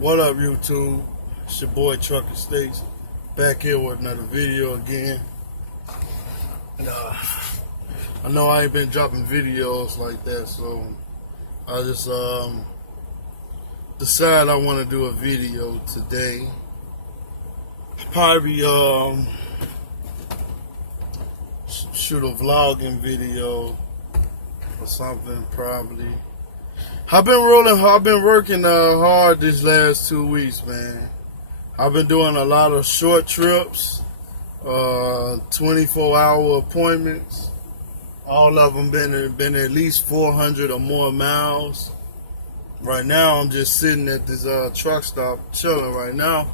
What up, YouTube? It's your boy Trucker States, back here with another video again. And, I know I ain't been dropping videos like that, so I just decided I want to do a video today. Probably shoot a vlogging video or something, probably. I've been working hard these last 2 weeks, man. I've been doing a lot of short trips, 24-hour appointments. All of them been at least 400 or more miles. Right now, I'm just sitting at this truck stop chilling right now.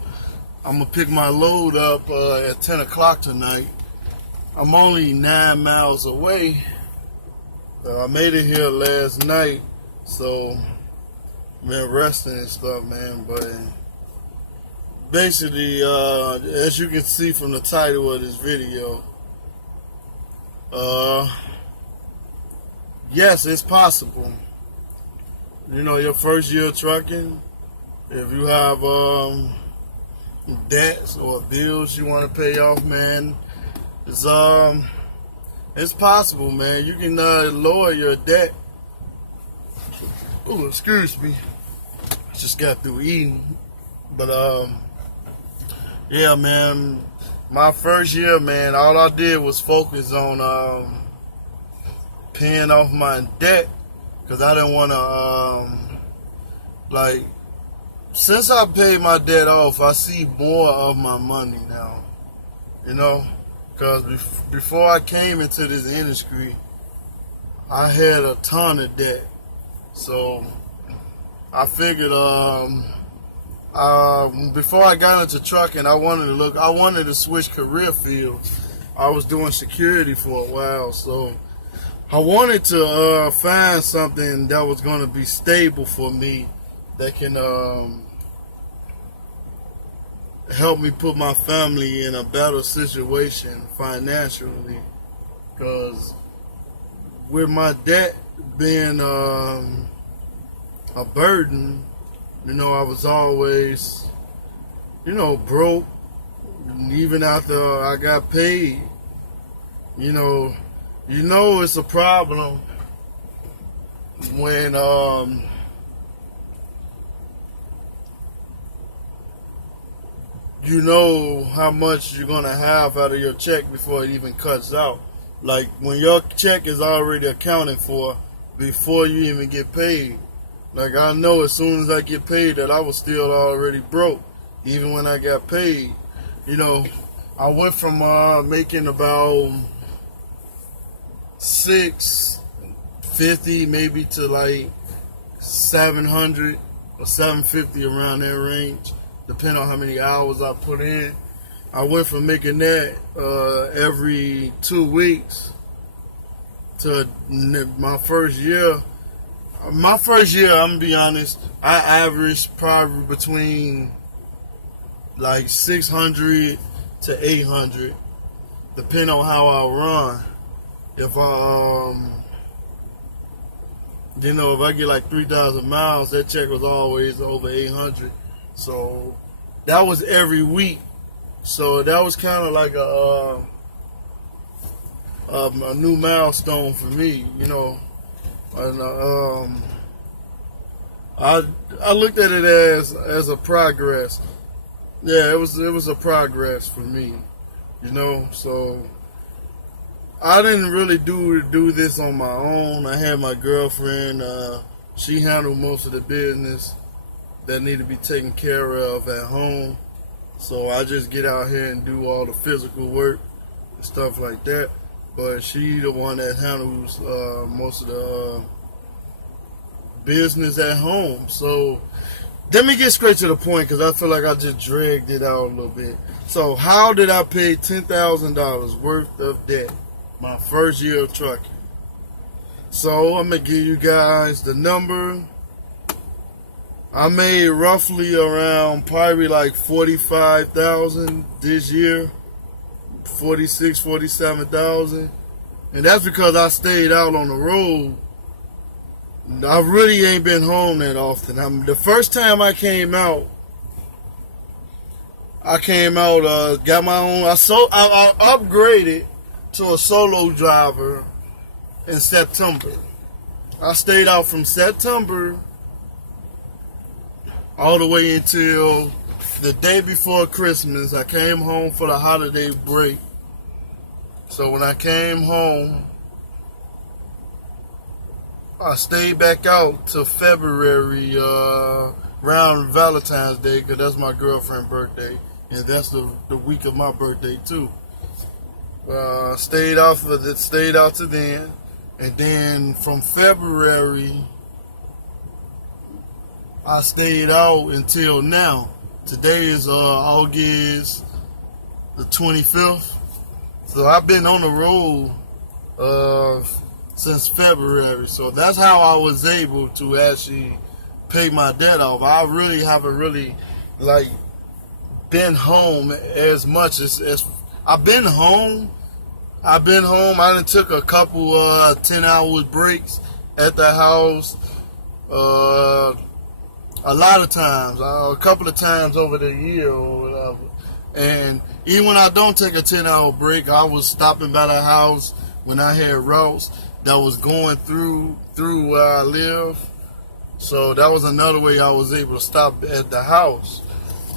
I'm gonna pick my load up at 10 o'clock tonight. I'm only 9 miles away. I made it here last night. So, been resting and stuff, man, but basically, as you can see from the title of this video, yes, it's possible. You know, your first year trucking, if you have debts or bills you want to pay off, man, it's possible, man. You can lower your debt. Oh, excuse me. I just got through eating. But, yeah, man. My first year, man, all I did was focus on paying off my debt. Because I didn't want to, since I paid my debt off, I see more of my money now. You know? Because before I came into this industry, I had a ton of debt. So I figured before I got into trucking, I wanted to switch career fields. I was doing security for a while, so I wanted to find something that was going to be stable for me, that can help me put my family in a better situation financially. Because with my debt being a burden, you know, I was always, you know, broke. Even after I got paid, you know it's a problem when you know how much you're gonna have out of your check before it even cuts out. Like when your check is already accounted for before you even get paid. Like I know as soon as I get paid that I was still already broke, even when I got paid. You know, I went from making about $650 maybe to like 700 or 750 around that range, depending on how many hours I put in. I went from making that every 2 weeks to my first year. My first year, I'm gonna be honest, I averaged probably between like 600 to 800, depending on how I run. If if I get like 3,000 miles, that check was always over 800. So that was every week. So that was kind of like a new milestone for me, you know. And I looked at it as a progress. Yeah, it was a progress for me, you know. So I didn't really do this on my own. I had my girlfriend. She handled most of the business that needed to be taken care of at home. So I just get out here and do all the physical work and stuff like that. But she the one that handles most of the business at home. So let me get straight to the point, because I feel like I just dragged it out a little bit. So how did I pay $10,000 worth of debt my first year of trucking? So I'm going to give you guys the number. I made roughly around probably like $45,000 this year. 46, 47,000, and that's because I stayed out on the road I really ain't been home that often. The first time I came out, I came out, got my own. I upgraded to a solo driver in September. I stayed out from September all the way until the day before Christmas. I came home for the holiday break. So when I came home, I stayed back out till February, around Valentine's Day, because that's my girlfriend's birthday, and that's the week of my birthday too. Stayed out to then, and then from February, I stayed out until now. Today is August the 25th. So I've been on the road since February. So that's how I was able to actually pay my debt off. I really haven't like been home as much as I've been home. I done took a couple 10-hour breaks at the house. A lot of times, a couple of times over the year or whatever. And even when I don't take a 10-hour break, I was stopping by the house when I had routes that was going through where I live. So that was another way I was able to stop at the house.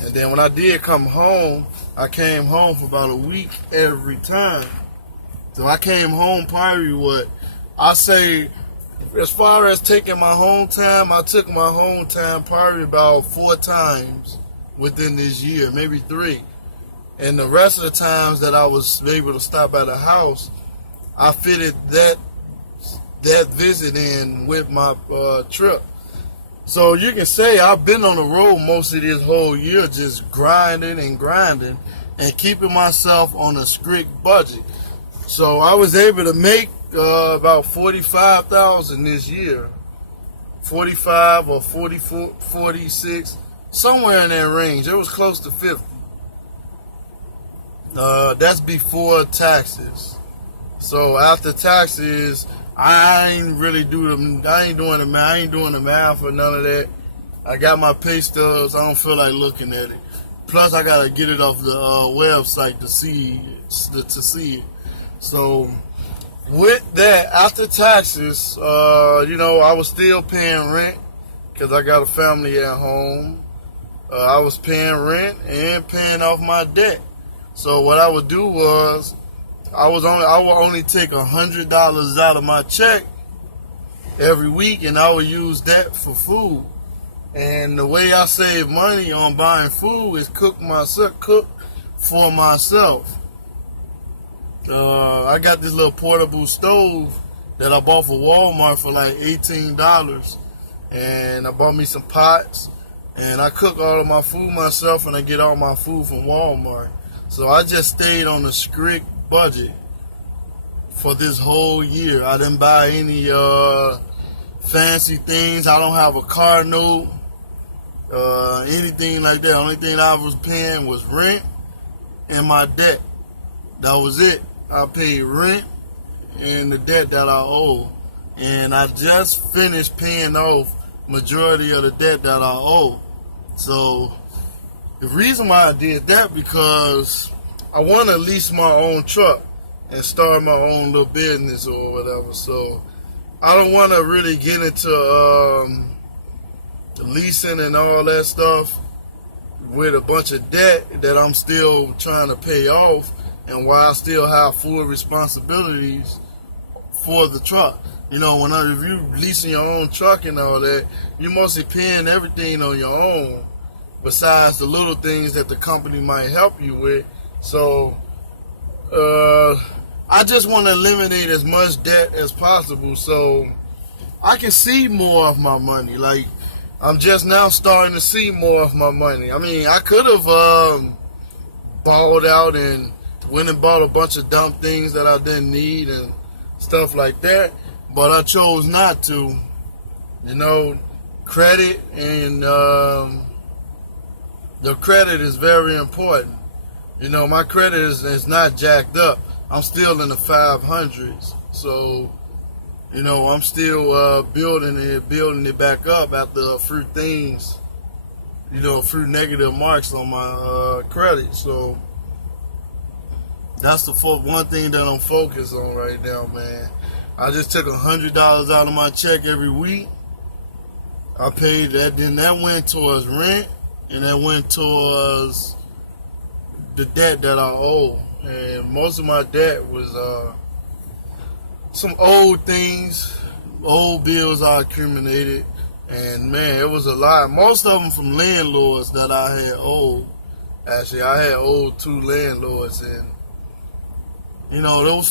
And then when I did come home, I came home for about a week every time. So I came home probably I say, as far as taking my home time, I took my home time probably about 4 times within this year, maybe 3. And the rest of the times that I was able to stop at the house, I fitted that visit in with my trip. So you can say I've been on the road most of this whole year, just grinding and keeping myself on a strict budget. So I was able to make about $45,000 this year, 45 or 44, 46, somewhere in that range. It was close to 50. That's before taxes. So after taxes, I ain't doing the math or none of that. I got my pay stubs. I don't feel like looking at it. Plus, I gotta get it off the website to see it. So with that, after taxes, I was still paying rent because I got a family at home. I was paying rent and paying off my debt. So what I would do was, I would only take $100 out of my check every week, and I would use that for food. And the way I save money on buying food is cook for myself. I got this little portable stove that I bought for Walmart for like $18, and I bought me some pots, and I cook all of my food myself, and I get all my food from Walmart. So I just stayed on a strict budget for this whole year. I didn't buy any fancy things. I don't have a car note, anything like that. Only thing I was paying was rent and my debt. That was it. I paid rent and the debt that I owe. And I just finished paying off majority of the debt that I owe. So the reason why I did that, because I want to lease my own truck and start my own little business or whatever. So I don't want to really get into leasing and all that stuff with a bunch of debt that I'm still trying to pay off, and while I still have full responsibilities for the truck. If you leasing your own truck and all that, you're mostly paying everything on your own, besides the little things that the company might help you with. So I just want to eliminate as much debt as possible so I can see more of my money. Like, I'm just now starting to see more of my money. I mean, I could have balled out and went and bought a bunch of dumb things that I didn't need and stuff like that, but I chose not to. Credit and the credit is very important. My credit is not jacked up. I'm still in the 500s. So, I'm still building it back up after a few things a few negative marks on my credit. So that's the one thing that I'm focused on right now, man. I just took $100 out of my check every week. I paid that, then that went towards rent, and that went towards the debt that I owe. And most of my debt was some old things, old bills I accumulated. And man, it was a lot. Most of them from landlords that I had owed. Actually, I had owed 2 landlords, and it was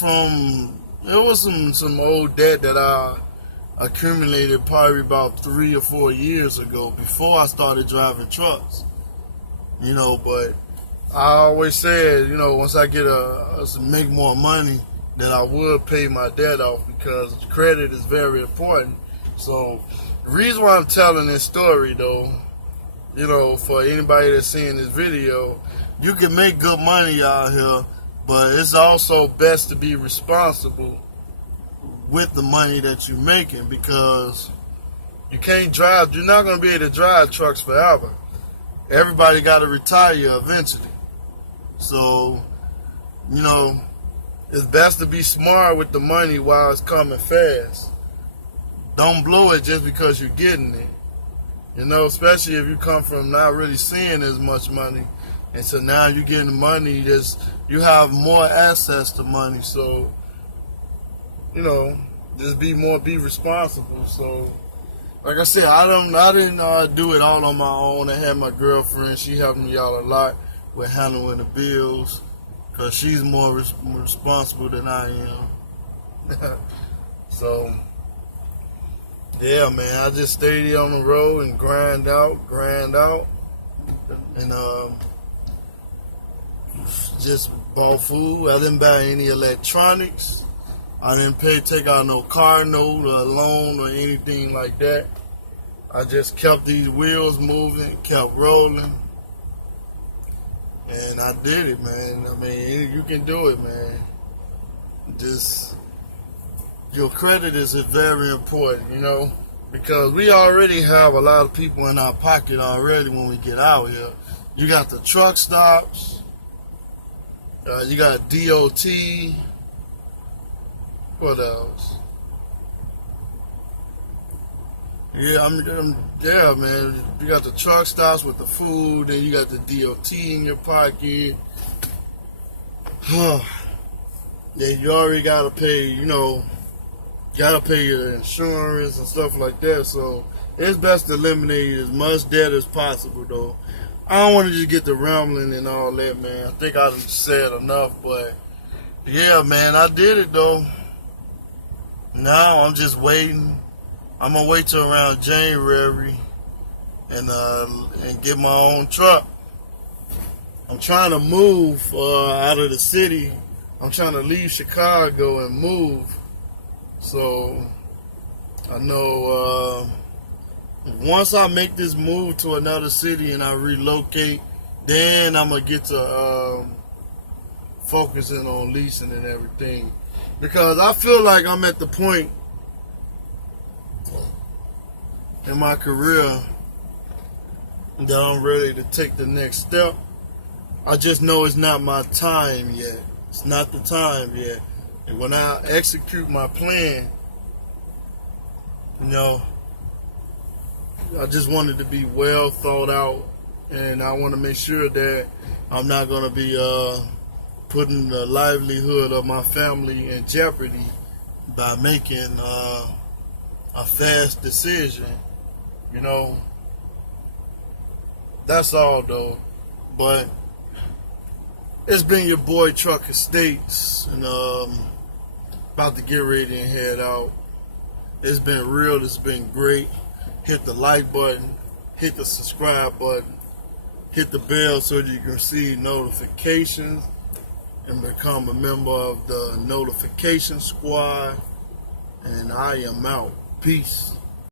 some old debt that I accumulated probably about 3 or 4 years ago before I started driving trucks. But I always said, once I get make more money, that I would pay my debt off, because credit is very important. So the reason why I'm telling this story, though, for anybody that's seeing this video, you can make good money out here, but it's also best to be responsible with the money that you're making, because you're not going to be able to drive trucks forever. Everybody got to retire eventually. So, it's best to be smart with the money while it's coming fast. Don't blow it just because you're getting it. Especially if you come from not really seeing as much money, and so now you're getting money, you have more access to money. So, just be responsible. So, like I said, I didn't do it all on my own. I had my girlfriend. She helped me out a lot with handling the bills, because she's more responsible than I am. So, yeah, man, I just stayed on the road and grind out, and just bought food. I didn't buy any electronics. I didn't take out no car note or loan or anything like that. I just kept these wheels moving, kept rolling, and I did it, man. I mean, you can do it, man. Your credit is very important, because we already have a lot of people in our pocket already when we get out here. You got the truck stops, you got DOT. What else? Yeah, man. You got the truck stops with the food, and you got the DOT in your pocket. Yeah, you already gotta pay, gotta pay your insurance and stuff like that. So it's best to eliminate as much debt as possible, though. I don't want to just get the rambling and all that, man. I think I said enough, but yeah, man, I did it, though. Now I'm just waiting. I'm gonna wait till around January and get my own truck. I'm trying to move out of the city. I'm trying to leave Chicago and move. So I know once I make this move to another city and I relocate, then I'm gonna get to focusing on leasing and everything. Because I feel like I'm at the point in my career that I'm ready to take the next step. I just know it's not my time yet. It's not the time yet. And when I execute my plan, I just want it to be well thought out, and I want to make sure that I'm not going to be putting the livelihood of my family in jeopardy by making a fast decision. That's all, though. But it's been your boy Truck Estates, and about to get ready and head out. It's been real. It's been great. Hit the like button, hit the subscribe button, hit the bell so that you can receive notifications and become a member of the notification squad. And I am out. Peace.